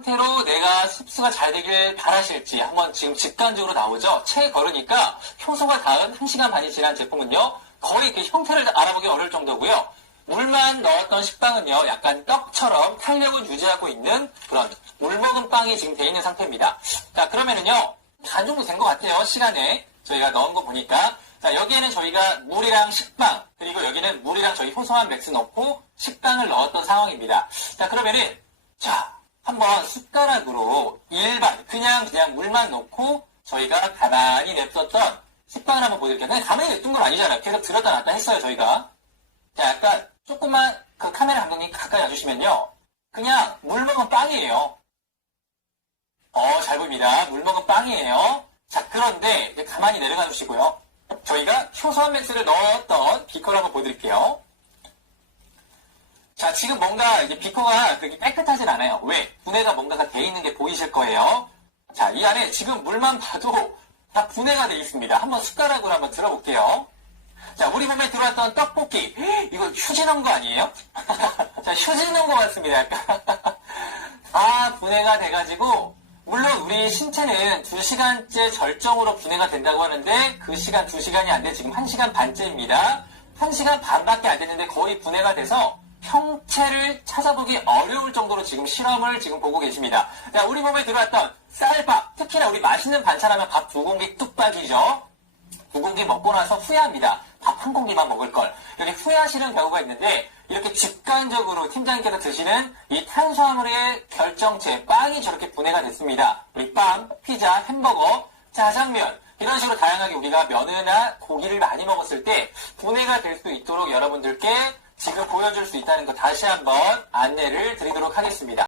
상태로 내가 흡수가 잘 되길 바라실지 한번 지금 직관적으로 나오죠. 채 걸으니까 효소가 닿은 1시간 반이 지난 제품은요. 거의 그 형태를 알아보기 어려울 정도고요. 물만 넣었던 식빵은요. 약간 떡처럼 탄력을 유지하고 있는 그런 물 먹은 빵이 지금 돼 있는 상태입니다. 자 그러면은요. 반 정도 된 것 같아요. 시간에 저희가 넣은 거 보니까 자 여기에는 저희가 물이랑 식빵 그리고 여기는 물이랑 저희 효소한 맥스 넣고 식빵을 넣었던 상황입니다. 자 그러면은 자 한번 숟가락으로 일반 그냥 그냥 물만 넣고 저희가 가만히 냅뒀던 식빵을 한번 보여드릴게요. 그냥 가만히 냅둔 건 아니잖아요. 계속 들었다 놨다 했어요 저희가. 자 약간 조금만 그 카메라 감독님 가까이 와주시면요. 그냥 물 먹은 빵이에요. 어, 잘 보입니다. 물 먹은 빵이에요. 자, 그런데 가만히 내려가 주시고요. 저희가 효소한 맥스를 넣었던 비커를 한번 보여드릴게요. 자, 지금 뭔가 이제 비커가 그렇게 깨끗하진 않아요. 왜? 분해가 뭔가가 돼 있는 게 보이실 거예요. 자, 이 안에 지금 물만 봐도 다 분해가 돼 있습니다. 한번 숟가락으로 한번 들어볼게요. 자, 우리 몸에 들어왔던 떡볶이. 이거 휴지 넣은 거 아니에요? 자, 휴지 넣은 것 같습니다. 아, 분해가 돼가지고, 물론 우리 신체는 2시간째 절정으로 분해가 된다고 하는데, 그 시간 2시간이 안 돼. 지금 1시간 반째입니다. 1시간 반밖에 안 됐는데 거의 분해가 돼서 형체를 찾아보기 어려울 정도로 지금 실험을 지금 보고 계십니다. 자, 우리 몸에 들어왔던 쌀밥, 특히나 우리 맛있는 반찬하면 밥 두 공기 뚝딱이죠. 두 공기 먹고 나서 후회합니다. 밥 한 공기만 먹을 걸. 여기 후회하시는 경우가 있는데 이렇게 직관적으로 팀장님께서 드시는 이 탄수화물의 결정체 빵이 저렇게 분해가 됐습니다. 우리 빵, 피자, 햄버거, 짜장면 이런 식으로 다양하게 우리가 면이나 고기를 많이 먹었을 때 분해가 될 수 있도록 여러분들께 지금 보여줄 수 있다는 거 다시 한번 안내를 드리도록 하겠습니다.